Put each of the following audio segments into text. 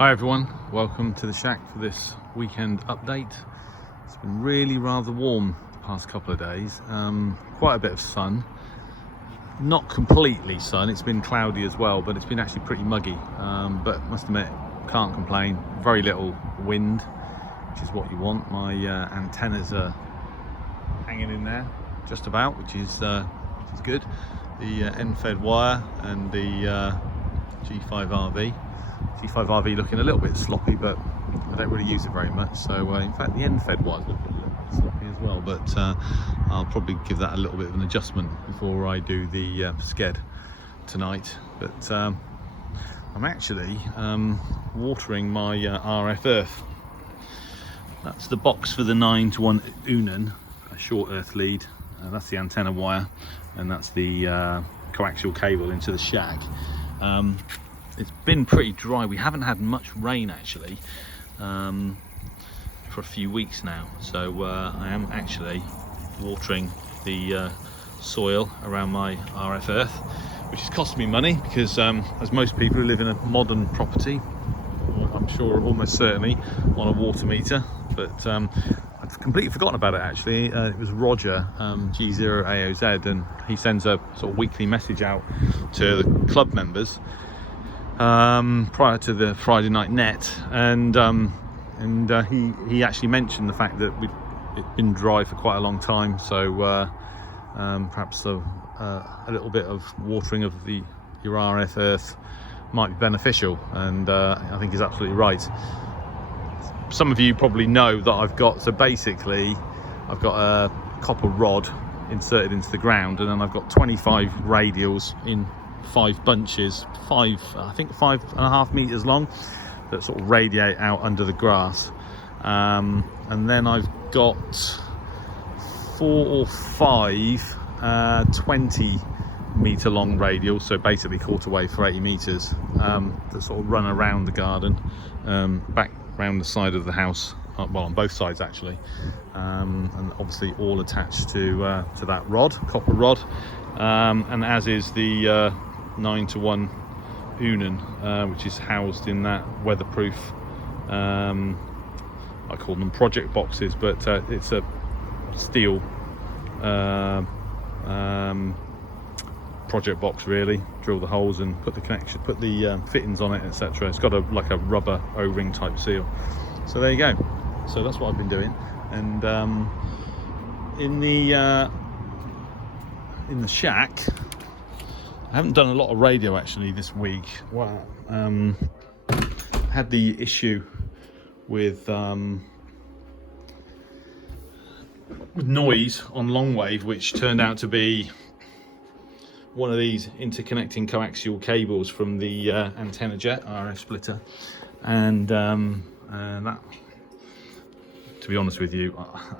Hi everyone, welcome to the shack for this weekend update. It's been really rather warm the past couple of days, quite a bit of sun, not completely sun, it's been cloudy as well, but it's been actually pretty muggy, but must admit, can't complain. Very little wind, which is what you want. My antennas are hanging in there just about, which is good. The end-fed wire and the G5RV. G5RV looking a little bit sloppy, but I don't really use it very much. So in fact the end-fed wire is looking a little bit sloppy as well, but I'll probably give that a little bit of an adjustment before I do the sked tonight. But I'm actually watering my RF earth. That's the box for the 9-to-1 Unan, a short earth lead. That's the antenna wire, and that's the coaxial cable into the shack. It's been pretty dry. We haven't had much rain actually for a few weeks now, so I am actually watering the soil around my RF earth, which has cost me money because as most people who live in a modern property, I'm sure almost certainly on a water meter, but I've completely forgotten about it actually. It was Roger, G0AOZ, and he sends a sort of weekly message out to the club members prior to the Friday night net, and he actually mentioned the fact that it's been dry for quite a long time, so perhaps a little bit of watering of your RF earth might be beneficial, and I think he's absolutely right. Some of you probably know that I've got a copper rod inserted into the ground, and then I've got 25 radials in 5 bunches, I think 5.5 meters long, that sort of radiate out under the grass, and then I've got 4 or 5 20-meter long radials, so basically quarter wave for 80 meters, that sort of run around the garden, back around the side of the house, well, on both sides actually, and obviously all attached to that rod, copper rod, and as is the 9-to-1 Unan, which is housed in that weatherproof, I call them project boxes, but it's a steel project box really. Drill the holes and put the fittings on it, etc. It's got like a rubber O-ring type seal. So there you go. So that's what I've been doing, and in the shack, I haven't done a lot of radio actually this week. Wow. Had the issue with noise on long wave, which turned out to be one of these interconnecting coaxial cables from the antenna jet RF splitter, and that, to be honest with you,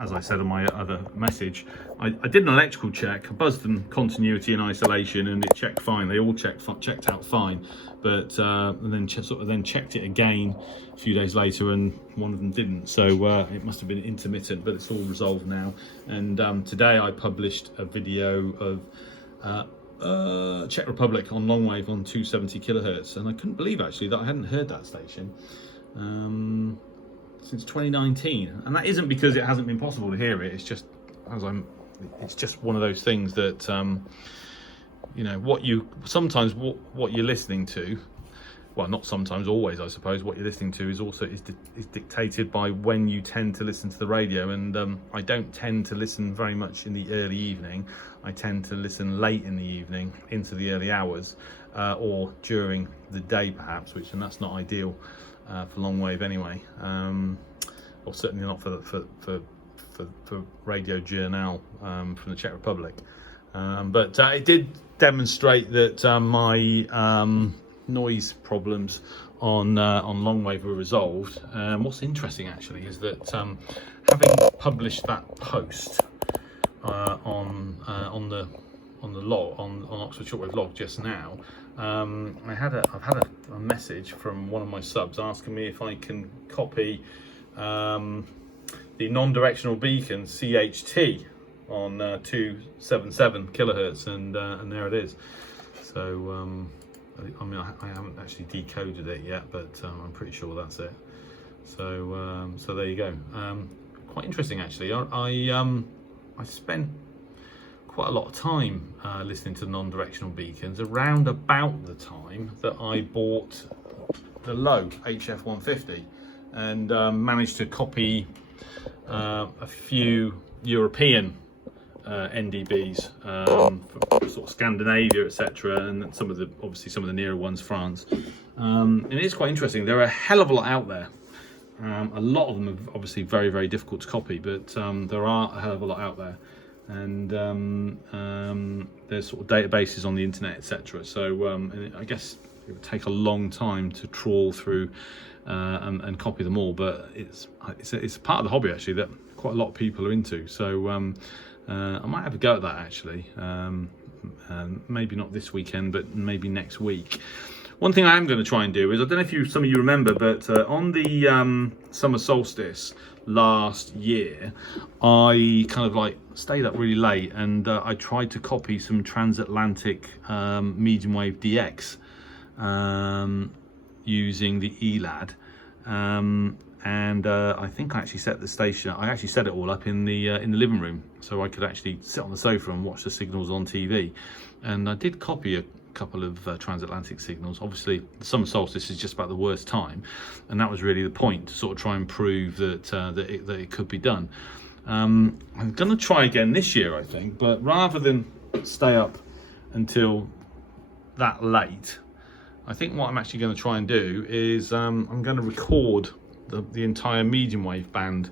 as I said on my other message, I did an electrical check. I buzzed them continuity and isolation, and it checked fine. They all checked out fine, but and then then checked it again a few days later, and one of them didn't. So it must have been intermittent, but it's all resolved now. And today I published a video of Czech Republic on long wave on 270 kilohertz, and I couldn't believe actually that I hadn't heard that station since 2019, and that isn't because it hasn't been possible to hear it. It's just it's just one of those things that you know, what you're listening to, well, not sometimes, always, I suppose, what you're listening to is dictated by when you tend to listen to the radio, and I don't tend to listen very much in the early evening. I tend to listen late in the evening into the early hours, or during the day perhaps, and that's not ideal for long wave anyway, or certainly not for Radio Journal from the Czech Republic. But it did demonstrate that my noise problems on long wave were resolved. What's interesting actually is that having published that post on the log, on Oxford Shortwave log just now, I've had a message from one of my subs asking me if I can copy the non-directional beacon CHT on 277 kilohertz, and there it is. So I mean, I haven't actually decoded it yet, but I'm pretty sure that's it. So so there you go. Quite interesting actually. I spent quite a lot of time listening to non-directional beacons around about the time that I bought the Low HF150 and managed to copy a few European NDBs for sort of Scandinavia, etc., and obviously some of the nearer ones, France. And it is quite interesting. There are a hell of a lot out there. A lot of them are obviously very, very difficult to copy, but there are a hell of a lot out there, and there's sort of databases on the internet, etc. So and I guess it would take a long time to trawl through and copy them all, but it's part of the hobby actually that quite a lot of people are into. So I might have a go at that actually. Maybe not this weekend, but maybe next week. One thing I am going to try and do is, I don't know if some of you remember, but on the summer solstice last year, I kind of like stayed up really late and I tried to copy some transatlantic medium wave DX using the ELAD. And I think I actually set the station. I actually set it all up in the living room, so I could actually sit on the sofa and watch the signals on TV. And I did copy a couple of transatlantic signals. Obviously, the summer solstice is just about the worst time, and that was really the point, to sort of try and prove that it could be done. I'm going to try again this year, I think, but rather than stay up until that late, I think what I'm actually going to try and do is I'm going to record the entire medium wave band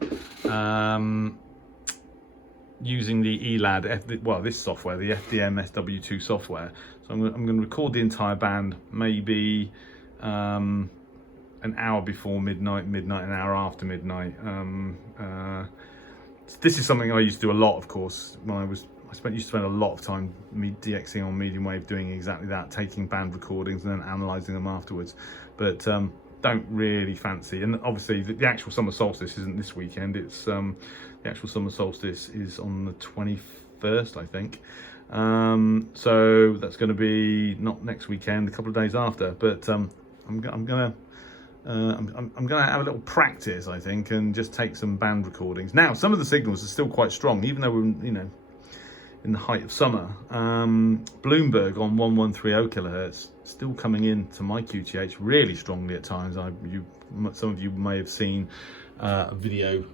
using the ELAD, this software, the FDM SW2 software. So I'm going to record the entire band, maybe an hour before midnight, an hour after midnight. This is something I used to do a lot, of course, when I used to spend a lot of time DXing on medium wave, doing exactly that, taking band recordings and then analysing them afterwards. But don't really fancy, and obviously the actual summer solstice isn't this weekend. It's the actual summer solstice is on the 21st, I think. So that's going to be not next weekend, a couple of days after. But I'm gonna have a little practice, I think, and just take some band recordings. Now, some of the signals are still quite strong, even though we're in the height of summer. Bloomberg on 1130 kilohertz still coming in to my QTH really strongly at times. Some of you may have seen a video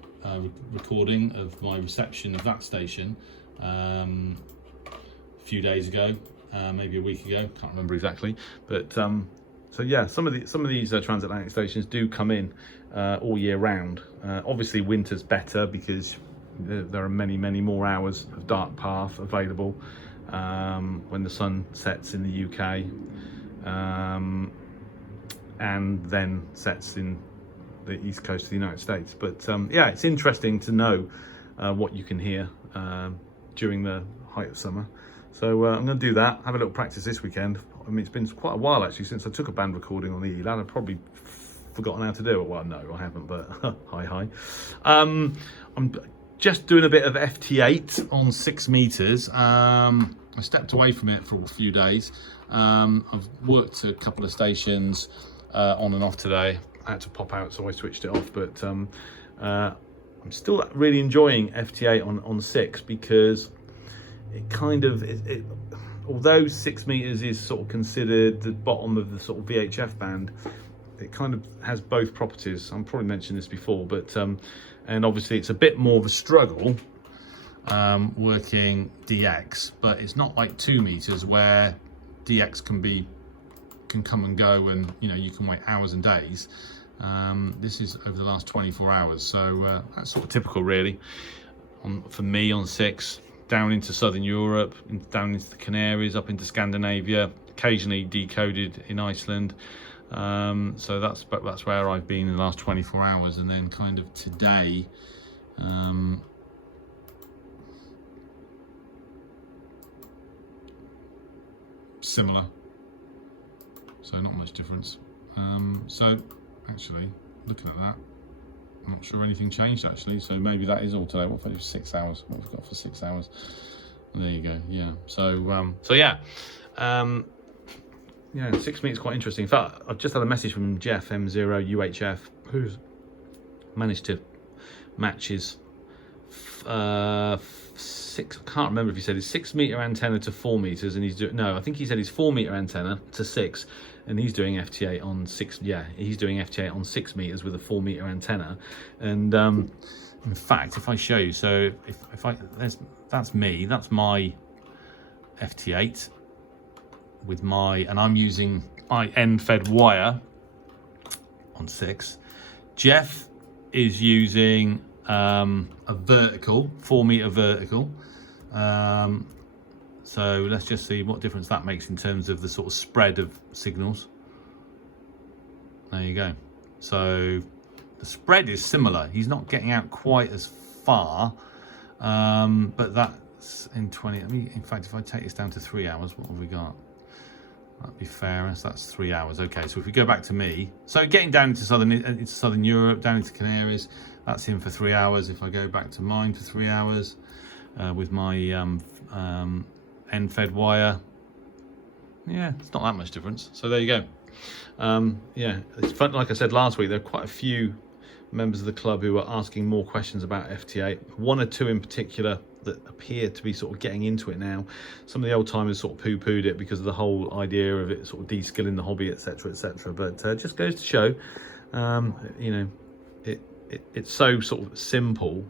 recording of my reception of that station a few days ago, maybe a week ago, can't remember exactly. But so yeah, some of these transatlantic stations do come in all year round. Obviously winter's better because there are many more hours of dark path available when the sun sets in the UK and then sets in the east coast of the United States. But yeah, it's interesting to know what you can hear during the height of summer. So I'm going to do that, have a little practice this weekend. I mean, it's been quite a while actually since I took a band recording on the ELAD. I've probably forgotten how to do it. Well, no, I haven't, but hi. I'm just doing a bit of FT8 on 6 meters. I stepped away from it for a few days. I've worked a couple of stations on and off today. I had to pop out, so I switched it off. But I'm still really enjoying FT8 on 6 because it kind of, although 6 meters is sort of considered the bottom of the sort of VHF band, it kind of has both properties. I've probably mentioned this before, but and obviously it's a bit more of a struggle working DX, but it's not like 2 meters where DX can come and go, and you can wait hours and days. This is over the last 24 hours, so that's sort of typical really for me on 6, down into Southern Europe, down into the Canaries, up into Scandinavia, occasionally decoded in Iceland. So that's where I've been in the last 24 hours, and then kind of today similar, so not much difference. So actually looking at that, I'm not sure anything changed actually, so maybe that is all today. What for 6 hours? What we've got for 6 hours? There you go. Yeah, so yeah, Yeah, 6 meters quite interesting. In fact, I've just had a message from Jeff M0UHF, who's managed to match his six. I can't remember if he said his 6 meter antenna to 4 meters, and he's doing no. I think he said his 4 meter antenna to 6, and he's doing FT8 on 6. Yeah, he's doing FT8 on 6 meters with a 4 meter antenna, and in fact, if I show you, so if I that's me. That's my FT8 with my, and I'm using my end-fed wire on 6. Jeff is using a vertical, 4 meter vertical. So let's just see what difference that makes in terms of the sort of spread of signals. There you go. So the spread is similar. He's not getting out quite as far, but that's in 20. I mean, in fact, if I take this down to 3 hours, what have we got? That'd be fairer. So that's 3 hours. Okay, so if we go back to me, so getting down into southern Europe, down into Canaries, that's in for 3 hours. If I go back to mine for 3 hours with my end-fed wire, yeah, it's not that much difference. So there you go. Yeah, it's fun. Like I said last week, there are quite a few members of the club who are asking more questions about FT8. One or two in particular that appear to be sort of getting into it now. Some of the old timers sort of poo-pooed it because of the whole idea of it sort of de-skilling the hobby, etc., etc. But it just goes to show, you know, it's so sort of simple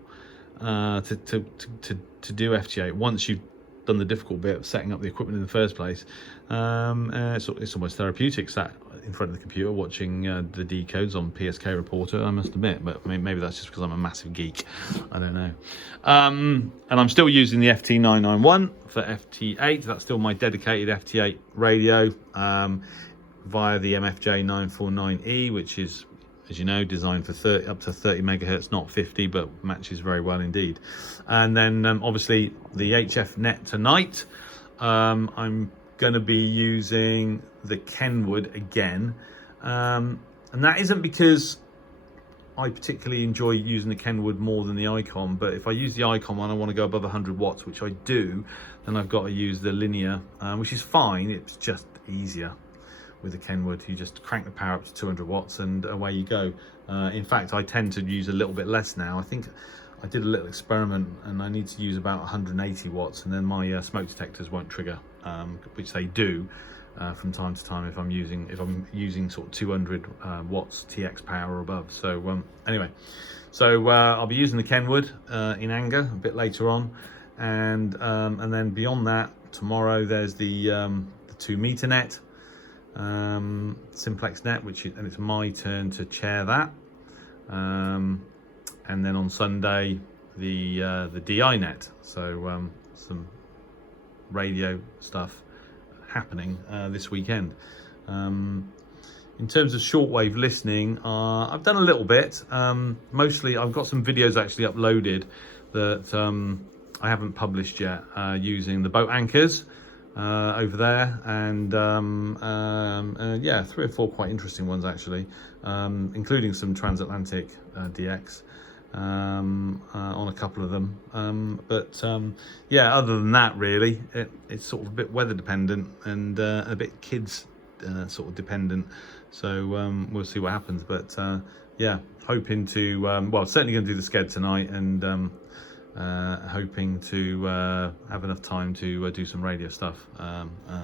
to do FT8 once you've done the difficult bit of setting up the equipment in the first place. It's almost therapeutic sat in front of the computer watching the decodes on PSK Reporter, I must admit, but maybe that's just because I'm a massive geek. I don't know. And I'm still using the FT991 for FT8. That's still my dedicated FT8 radio via the MFJ 949E, which is, as you know, designed for up to 30 megahertz, not 50, but matches very well indeed. And then obviously the HF net tonight. I'm going to be using the Kenwood again, and that isn't because I particularly enjoy using the Kenwood more than the Icon, but if I use the Icon and I want to go above 100 watts, which I do, then I've got to use the linear, which is fine. It's just easier with the Kenwood. You just crank the power up to 200 watts and away you go. In fact, I tend to use a little bit less now. I think I did a little experiment and I need to use about 180 watts, and then my smoke detectors won't trigger, which they do from time to time if I'm using sort of 200 watts TX power or above. So anyway, so I'll be using the Kenwood in anger a bit later on, and then beyond that, tomorrow there's the 2 meter net, simplex net, and it's my turn to chair that, and then on Sunday the DI net. So some radio stuff happening this weekend. In terms of shortwave listening, I've done a little bit. Mostly I've got some videos actually uploaded that I haven't published yet, using the boat anchors over there, and yeah, 3 or 4 quite interesting ones actually, including some transatlantic DX on a couple of them, but yeah, other than that really it's sort of a bit weather dependent and a bit kids sort of dependent, so we'll see what happens, but yeah, hoping to well, certainly going to do the sked tonight, and hoping to have enough time to do some radio stuff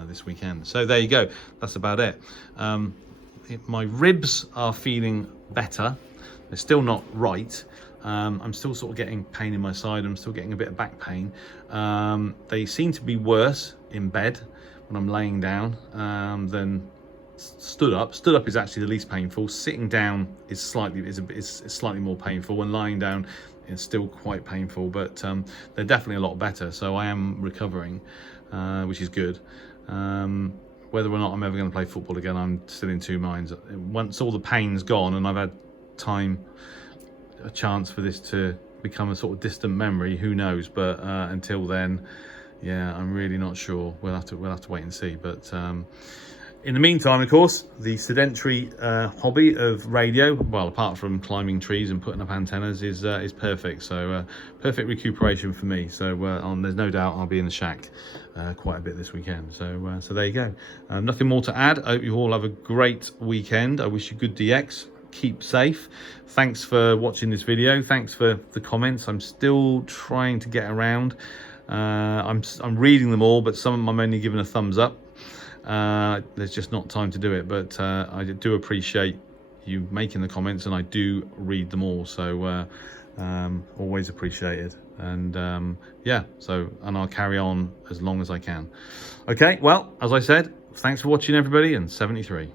this weekend. So there you go, that's about it. My ribs are feeling better. They're still not right. I'm still sort of getting pain in my side. I'm still getting a bit of back pain. They seem to be worse in bed when I'm laying down than stood up. Stood up is actually the least painful. Sitting down is slightly more painful. When lying down, it's still quite painful, but they're definitely a lot better. So I am recovering, which is good. Whether or not I'm ever going to play football again, I'm still in two minds. Once all the pain's gone and I've had a chance for this to become a sort of distant memory, who knows, but until then, yeah, I'm really not sure. We'll have to wait and see, but In the meantime, of course, the sedentary hobby of radio, well, apart from climbing trees and putting up antennas, is perfect. So perfect recuperation for me. So there's no doubt I'll be in the shack quite a bit this weekend. So there you go. Nothing more to add. I hope you all have a great weekend. I wish you good DX. Keep safe. Thanks for watching this video. Thanks for the comments. I'm still trying to get around. I'm reading them all, but some of them I'm only giving a thumbs up. There's just not time to do it, but I do appreciate you making the comments, and I do read them all, so always appreciated. And yeah, and I'll carry on as long as I can. Okay, well, as I said, thanks for watching, everybody, and 73.